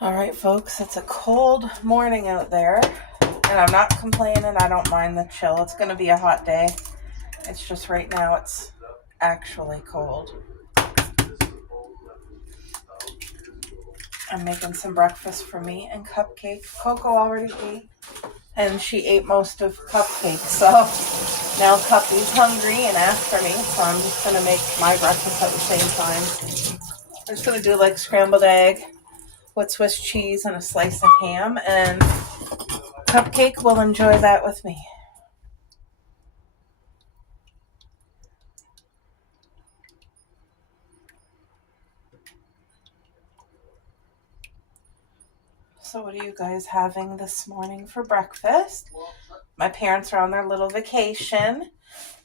All right, folks, it's a cold morning out there, and I'm not complaining. I don't mind the chill. It's going to be a hot day. It's just right now it's actually cold. I'm making some breakfast for me and Cupcake. Coco already ate, and she ate most of Cupcake, so now Cuppy's hungry and after me, so I'm just going to make my breakfast at the same time. I'm just going to do like scrambled egg with Swiss cheese and a slice of ham, and Cupcake will enjoy that with me. So what are you guys having this morning for breakfast? My parents are on their little vacation,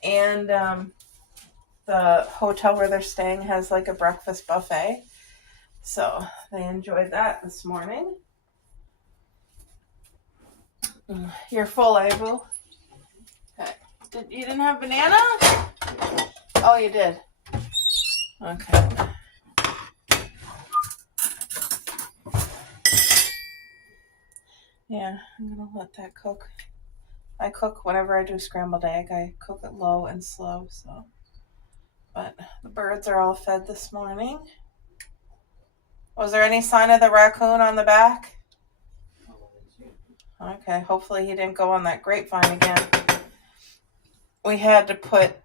and the hotel where they're staying has like a breakfast buffet. So they enjoyed that this morning. You're full, Abel? Okay. You didn't have banana? Oh, you did? Okay. Yeah, I'm going to let that cook. I cook whenever I do scrambled egg. I cook it low and slow, so. But the birds are all fed this morning. Was there any sign of the raccoon on the back? Okay, hopefully he didn't go on that grapevine again. We had to put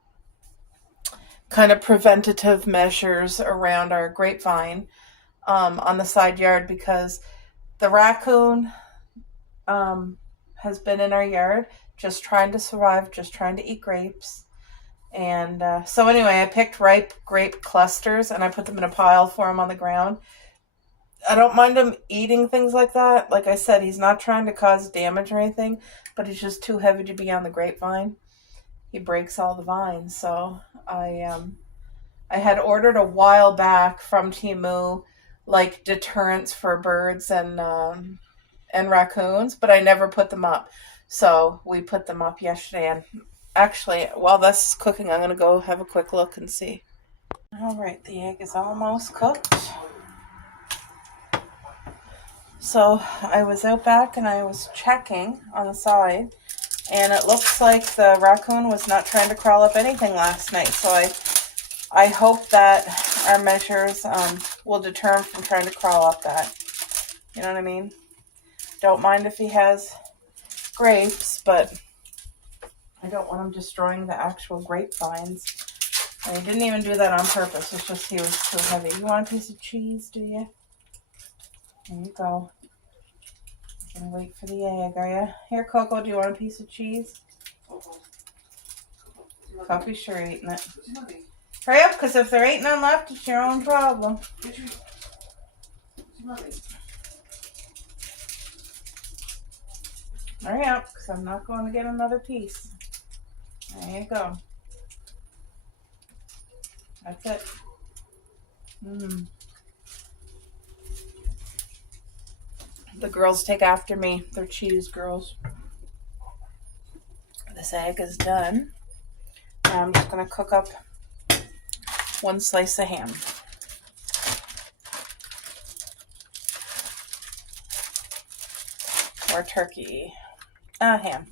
kind of preventative measures around our grapevine on the side yard because the raccoon has been in our yard just trying to survive, just trying to eat grapes. And so anyway, I picked ripe grape clusters and I put them in a pile for him on the ground. I don't mind him eating things like that. Like I said, he's not trying to cause damage or anything, but he's just too heavy to be on the grapevine. He breaks all the vines. So I had ordered a while back from Temu like deterrents for birds and raccoons, but I never put them up. So we put them up yesterday, and actually, while this is cooking, I'm going to go have a quick look and see. All right, the egg is almost cooked. So I was out back and I was checking on the side, and it looks like the raccoon was not trying to crawl up anything last night. So I hope that our measures will deter him from trying to crawl up that. You know what I mean? Don't mind if he has grapes, but I don't want him destroying the actual grapevines. And he didn't even do that on purpose. It's just he was too heavy. You want a piece of cheese, do you? There you go. You're gonna wait for the egg, are you? Here, Coco, do you want a piece of cheese? Coffee's sure eating it. Hurry up, because if there ain't none left, it's your own problem. Hurry up, because I'm not going to get another piece. There you go. That's it. The girls take after me. They're cheese girls. This egg is done. Now I'm just going to cook up one slice of ham. Or turkey. Ham.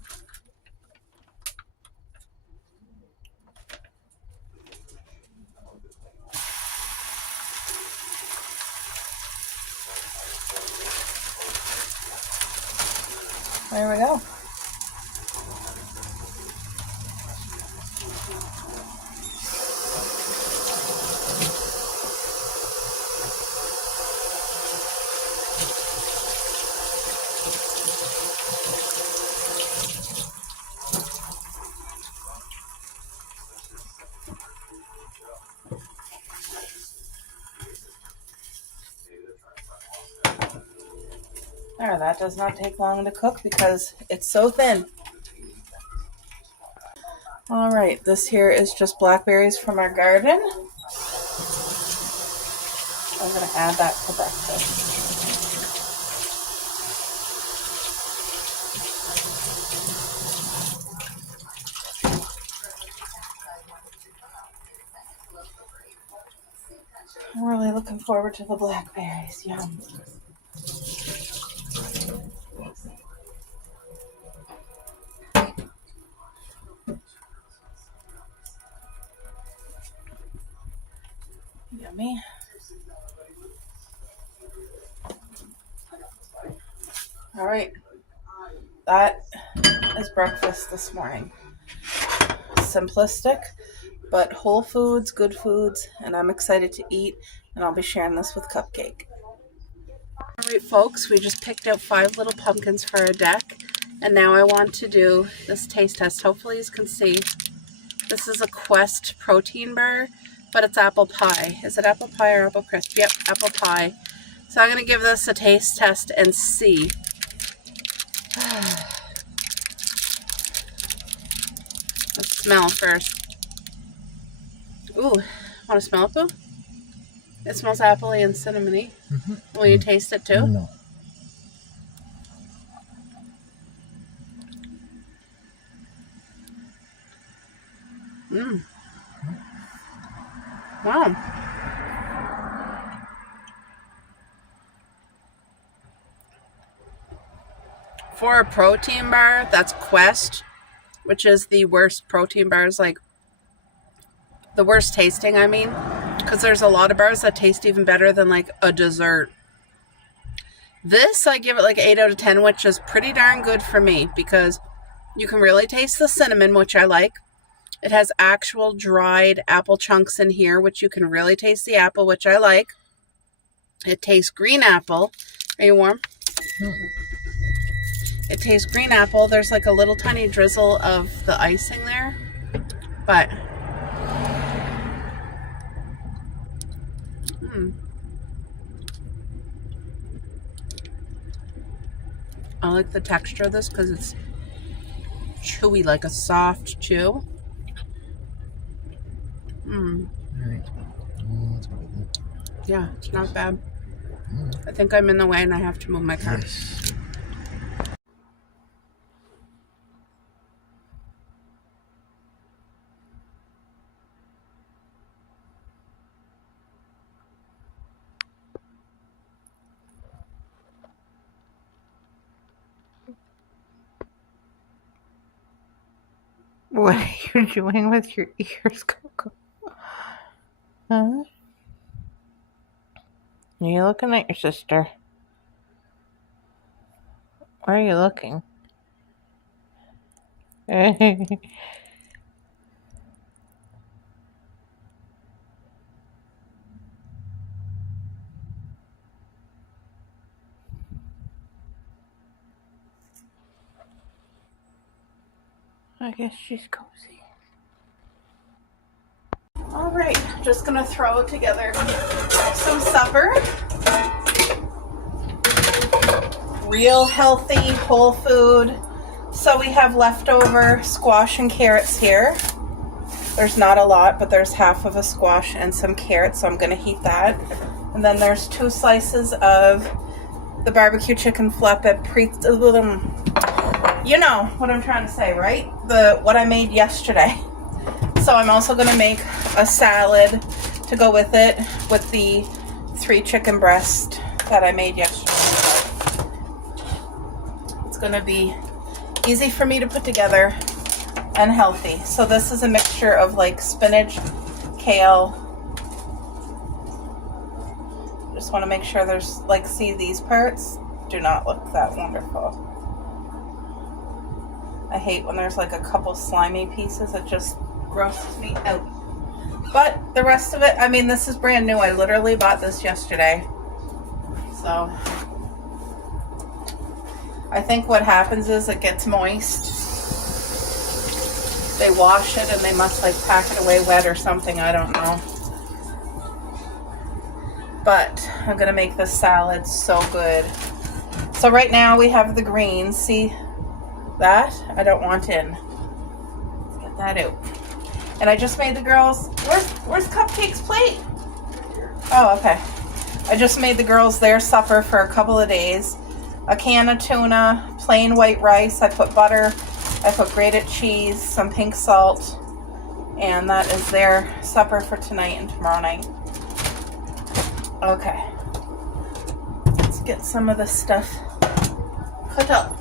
There we go. There, that does not take long to cook because it's so thin. All right, this here is just blackberries from our garden. I'm going to add that to breakfast. I'm really looking forward to the blackberries. Yum. Yummy. All right. That is breakfast this morning. Simplistic, but whole foods, good foods, and I'm excited to eat, and I'll be sharing this with Cupcake. All right, folks, we just picked out 5 little pumpkins for our deck, and now I want to do this taste test. Hopefully you can see. This is a Quest protein bar, but it's apple pie. Is it apple pie or apple crisp? Yep, apple pie. So I'm going to give this a taste test and see. Let's smell first. Ooh, want to smell it, Boo? It smells appley and cinnamony. Will you taste it too? No. Wow. For a protein bar, that's Quest, which is the worst protein bars, like the worst tasting, I mean, because there's a lot of bars that taste even better than like a dessert. This, I give it like 8 out of 10, which is pretty darn good for me because you can really taste the cinnamon, which I like. It has actual dried apple chunks in here, which you can really taste the apple, which I like. It tastes green apple. Are you warm? It tastes green apple. There's like a little tiny drizzle of the icing there. But I like the texture of this because it's chewy, like a soft chew. Right. Oh, that's good. Yeah, it's not bad. I think I'm in the way and I have to move my car. Yes. What are you doing with your ears, Coco? Huh? Are you looking at your sister? Where are you looking? I guess she's cozy. All right, just gonna throw together some supper. Real healthy, whole food. So we have leftover squash and carrots here. There's not a lot, but there's half of a squash and some carrots, so I'm gonna heat that. And then there's 2 slices of the barbecue chicken flatbread you know what I'm trying to say, right? What I made yesterday. So I'm also gonna make a salad to go with it with the 3 chicken breasts that I made yesterday. It's gonna be easy for me to put together and healthy. So this is a mixture of like spinach, kale. Just want to make sure there's like, see, these parts do not look that wonderful. I hate when there's like a couple slimy pieces. It just grosses me out. But the rest of it, I mean, this is brand new. I literally bought this yesterday. So I think what happens is it gets moist. They wash it and they must like pack it away wet or something. I don't know. But I'm going to make this salad so good. So right now we have the greens. See that? I don't want in. Let's get that out. And I just made the girls... Where's Cupcake's plate? Oh, okay. I just made the girls their supper for a couple of days. A can of tuna, plain white rice. I put butter. I put grated cheese, some pink salt. And that is their supper for tonight and tomorrow night. Okay. Let's get some of this stuff cut up.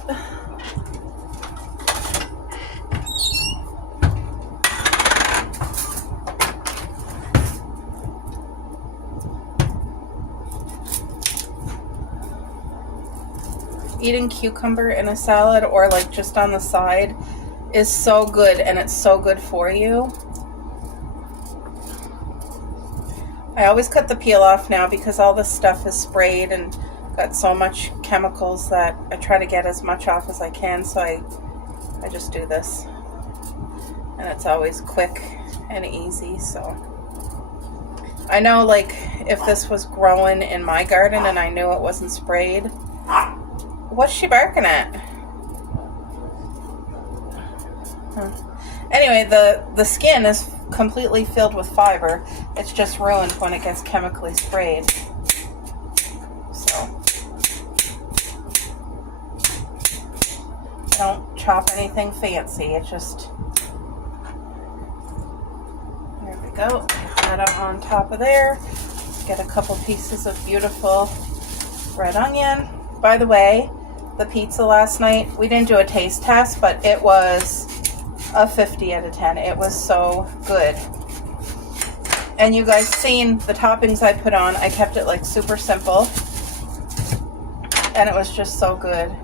Eating cucumber in a salad or like just on the side is so good, and it's so good for you. I always cut the peel off now because all this stuff is sprayed and got so much chemicals that I try to get as much off as I can, so I just do this. And it's always quick and easy. So I know, like, if this was growing in my garden and I knew it wasn't sprayed. What's she barking at? Anyway, the skin is completely filled with fiber. It's just ruined when it gets chemically sprayed. So I don't chop anything fancy. It just, there we go. Get that on top of there. Get a couple pieces of beautiful red onion. By the way, the pizza last night, we didn't do a taste test, but it was a 50 out of 10. It was so good. And you guys seen the toppings I put on. I kept it like super simple. And it was just so good.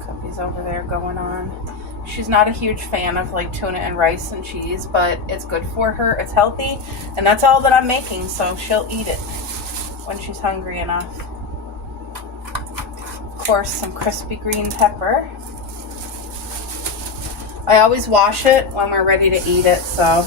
Cuppy's over there going on. She's not a huge fan of like tuna and rice and cheese, but it's good for her. It's healthy, and that's all that I'm making, so she'll eat it when she's hungry enough. Of course, some crispy green pepper. I always wash it when we're ready to eat it, so.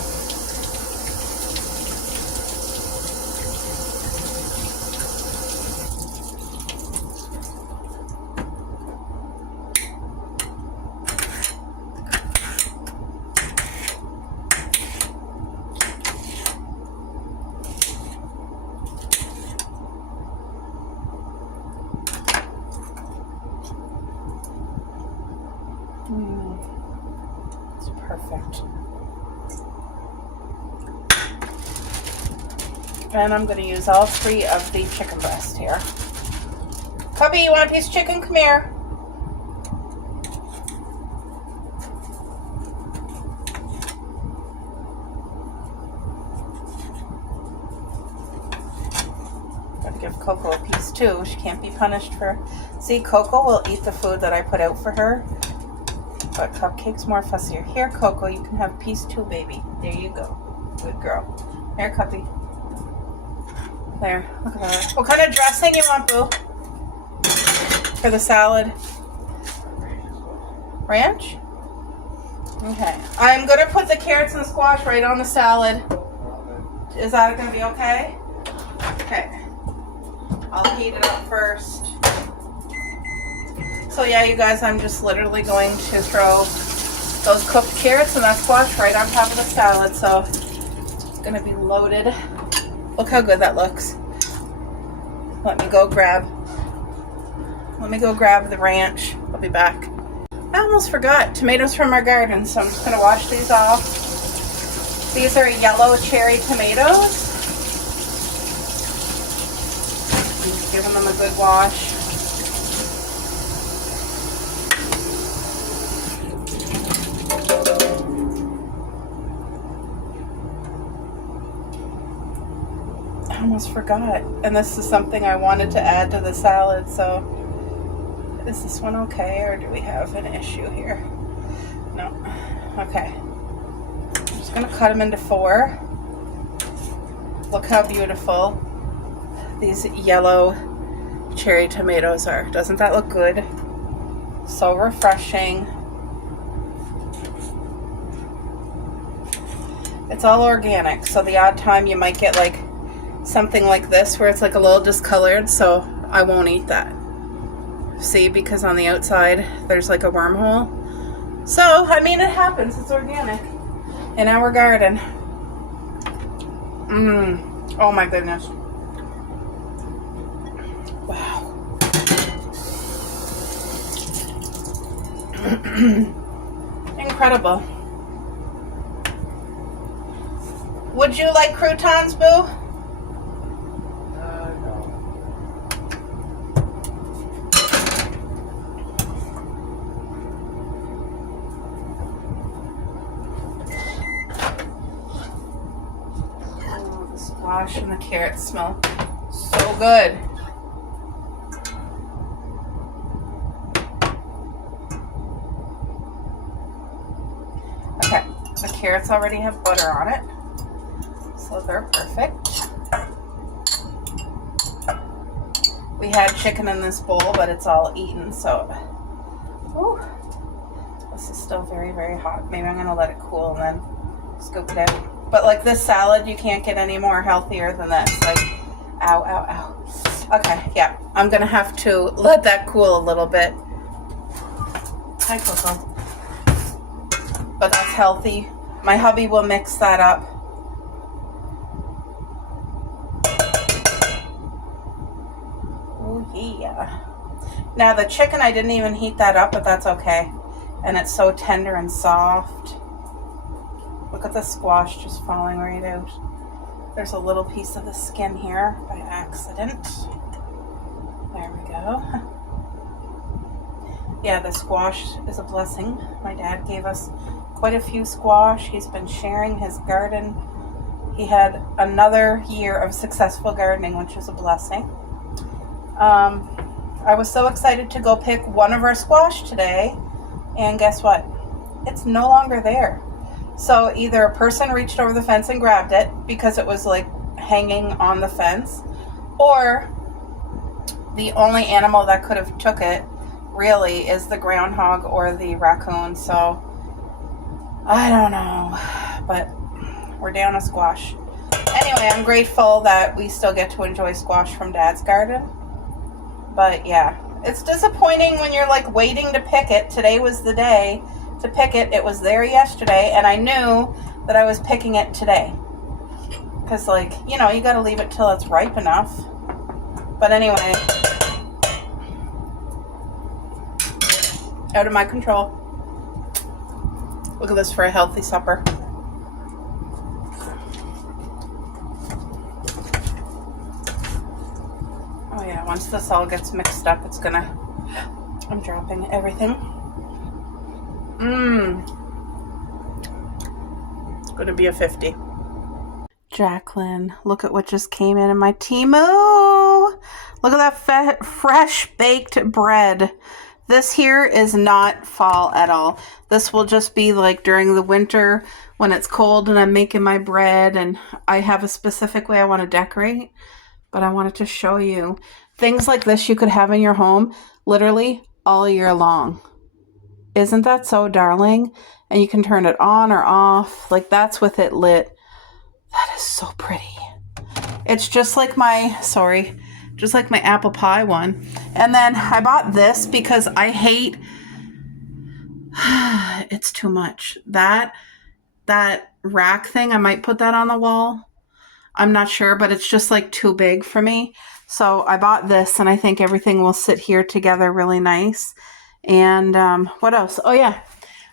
It's perfect. And I'm going to use all 3 of the chicken breast here. Cubby, you want a piece of chicken? Come here. Gotta give Coco a piece too. She can't be punished for... See, Coco will eat the food that I put out for her. But Cupcake's more fussier. Here, Coco, you can have piece 2, baby. There you go. Good girl. Here, Cuppy. There. Look at that. What kind of dressing you want, Boo? For the salad? Ranch? Okay. I'm going to put the carrots and squash right on the salad. Is that going to be okay? Okay. I'll heat it up first. So yeah, you guys, I'm just literally going to throw those cooked carrots and that squash right on top of the salad. So it's going to be loaded. Look how good that looks. Let me go grab the ranch. I'll be back. I almost forgot tomatoes from our garden, so I'm just going to wash these off. These are yellow cherry tomatoes. I'm just giving them a good wash. I almost forgot. And this is something I wanted to add to the salad, so is this one okay, or do we have an issue here? No. Okay. I'm just going to cut them into 4. Look how beautiful these yellow cherry tomatoes are. Doesn't that look good? So refreshing. It's all organic, so the odd time you might get like something like this where it's like a little discolored, so I won't eat that. See, because on the outside there's like a wormhole. So, I mean, it happens. It's organic in our garden. Oh my goodness. Wow. Incredible. Would you like croutons, Boo? No. Oh, the squash and the carrots smell so good. Okay, the carrots already have butter on it, so they're perfect. We had chicken in this bowl, but it's all eaten, so ooh, this is still very, very hot. Maybe I'm going to let it cool and then scoop it out. But like this salad, you can't get any more healthier than this. Like, ow, ow, ow. Okay, yeah, I'm going to have to let that cool a little bit. Hi, Coco. But that's healthy. My hubby will mix that up. Oh yeah. Now the chicken, I didn't even heat that up, but that's okay. And it's so tender and soft. Look at the squash just falling right out. There's a little piece of the skin here by accident. There we go. Yeah, the squash is a blessing. My dad gave us quite a few squash. He's been sharing his garden. He had another year of successful gardening, which is a blessing. I was so excited to go pick one of our squash today, and guess what? It's no longer there. So either a person reached over the fence and grabbed it because it was like hanging on the fence, or the only animal that could have took it really is the groundhog or the raccoon. So I don't know, but we're down a squash. Anyway, I'm grateful that we still get to enjoy squash from Dad's garden. But yeah, it's disappointing when you're like waiting to pick it. Today was the day to pick it. It was there yesterday, and I knew that I was picking it today. Because, like, you know, you got to leave it till it's ripe enough. But anyway, out of my control. Look at this for a healthy supper. Oh yeah, once this all gets mixed up, it's gonna... I'm dropping everything. It's gonna be a 50. Jacqueline, look at what just came in my Temu. Look at that fresh baked bread. This here is not fall at all. This will just be like during the winter when it's cold and I'm making my bread and I have a specific way I want to decorate. But I wanted to show you things like this you could have in your home literally all year long. Isn't that so darling? And you can turn it on or off. Like that's with it lit. That is so pretty. It's just like my, just like my apple pie one. And then I bought this because I hate, it's too much. That rack thing, I might put that on the wall. I'm not sure, but it's just like too big for me. So I bought this and I think everything will sit here together really nice. And what else? Oh yeah,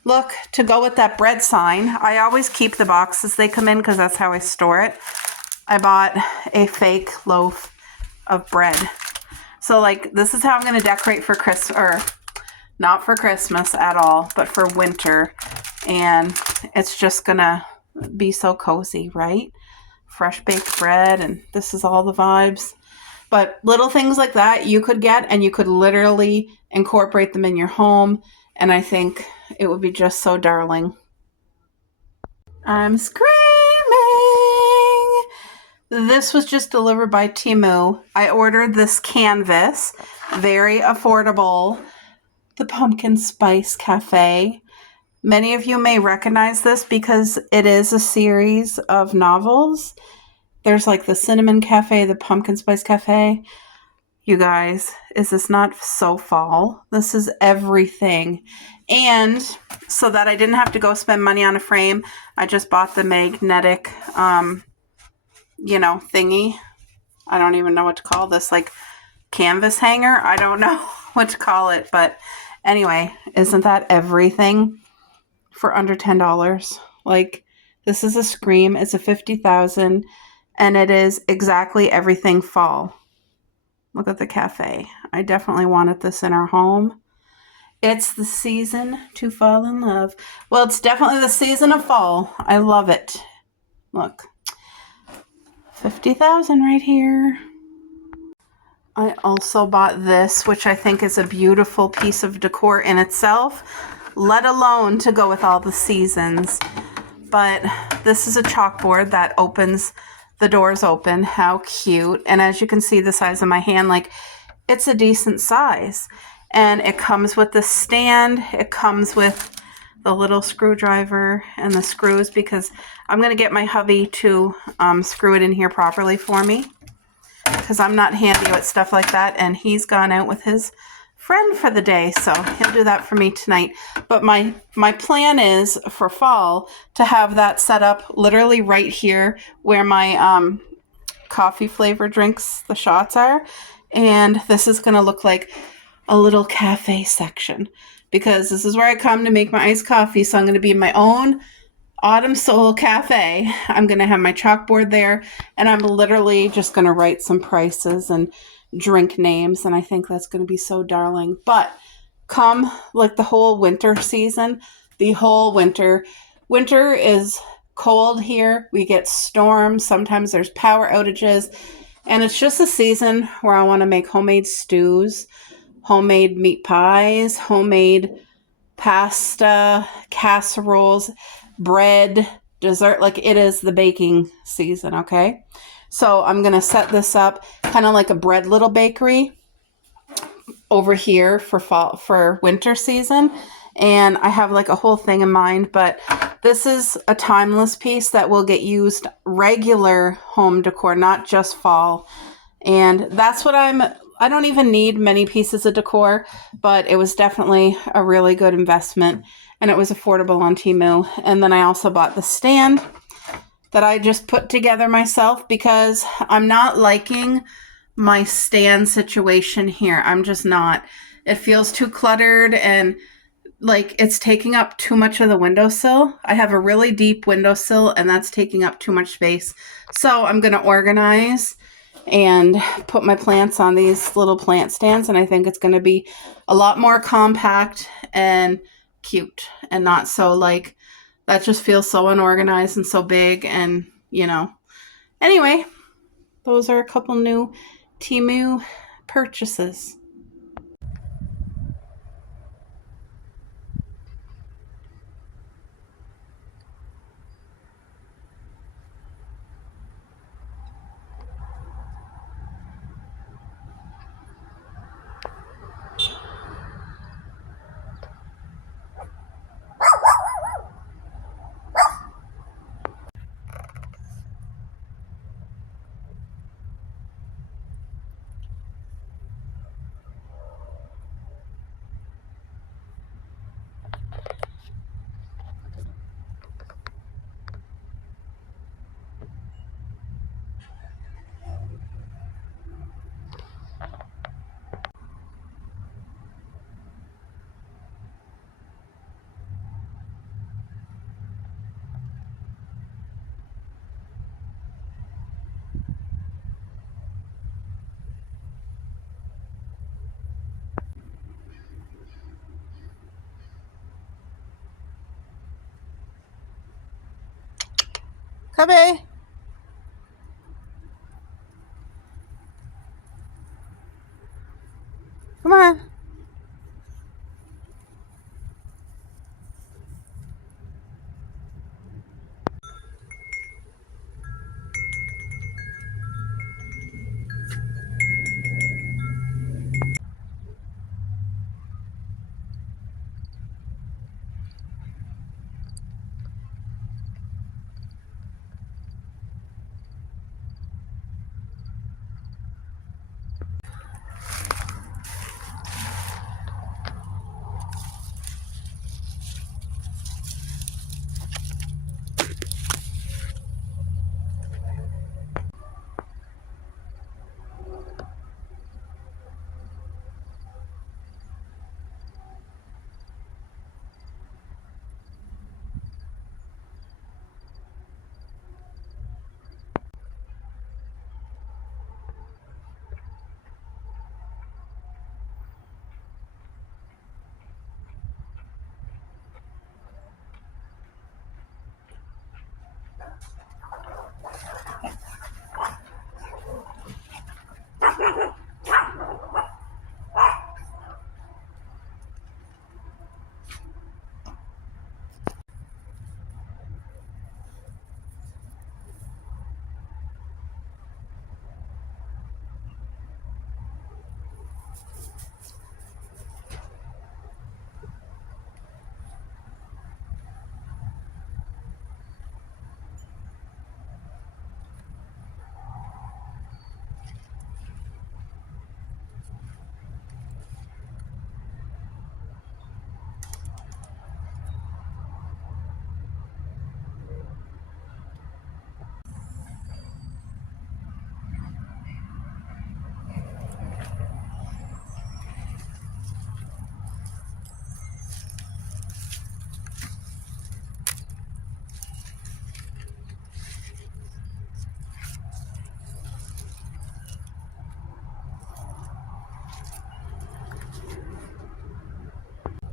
look, to go with that bread sign, I always keep the boxes they come in because that's how I store it. I bought a fake loaf of bread. So like this is how I'm going to decorate for Christmas, or not for Christmas at all, but for winter. And it's just going to be so cozy, right? Fresh baked bread, and this is all the vibes. But little things like that you could get and you could literally incorporate them in your home. And I think it would be just so darling. I'm screaming. This was just delivered by Temu. I ordered this canvas, very affordable, the Pumpkin Spice Cafe. Many of you may recognize this because it is a series of novels. There's like the Cinnamon Cafe, the Pumpkin Spice Cafe. You guys, is this not so fall? This is everything. And so that I didn't have to go spend money on a frame, I just bought the magnetic, thingy. I don't even know what to call this, like canvas hanger. I don't know what to call it, but Anyway, isn't that everything for under $10? Like, this is a Scream. It's a 50,000 and it is exactly everything fall. Look at the cafe. I definitely wanted this in our home. It's the season to fall in love. Well, it's definitely the season of fall. I love it. Look. 50,000 right here. I also bought this, which I think is a beautiful piece of decor in itself, let alone to go with all the seasons. But this is a chalkboard that opens, the doors open. How cute. And as you can see the size of my hand, like, it's a decent size. And it comes with the stand. It comes with the little screwdriver and the screws, because I'm going to get my hubby to screw it in here properly for me, because I'm not handy with stuff like that, and he's gone out with his friend for the day, so he'll do that for me tonight. But my plan is for fall to have that set up literally right here where my coffee flavor drinks, the shots are, and this is going to look like a little cafe section, because this is where I come to make my iced coffee. So I'm going to be in my own Autumn Soul Cafe. I'm going to have my chalkboard there, and I'm literally just going to write some prices and drink names, and I think that's going to be so darling. But come like the whole winter season, the whole winter is cold here. We get storms. Sometimes there's power outages, and it's just a season where I want to make homemade stews, homemade meat pies, homemade pasta, casseroles, bread, dessert. Like, it is the baking season, okay? So I'm going to set this up kind of like a bread little bakery over here for fall, for winter season. And I have like a whole thing in mind, but this is a timeless piece that will get used regular home decor, not just fall. And that's what I don't even need many pieces of decor, but it was definitely a really good investment, and it was affordable on Temu. And then I also bought the stand that I just put together myself, because I'm not liking my stand situation here. I'm just not. It feels too cluttered, and like it's taking up too much of the windowsill. I have a really deep windowsill, and that's taking up too much space. So I'm going to organize and put my plants on these little plant stands, and I think it's going to be a lot more compact and cute, and not so like that just feels so unorganized and so big. And anyway, those are a couple new Temu purchases. Cubby. Come on.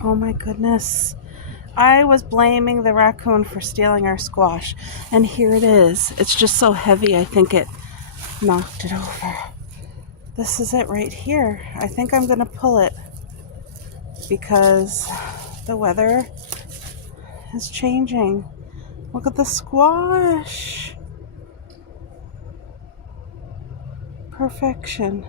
Oh my goodness. I was blaming the raccoon for stealing our squash, and here it is. It's just so heavy, I think it knocked it over. This is it right here. I think I'm gonna pull it because the weather is changing. Look at the squash. Perfection.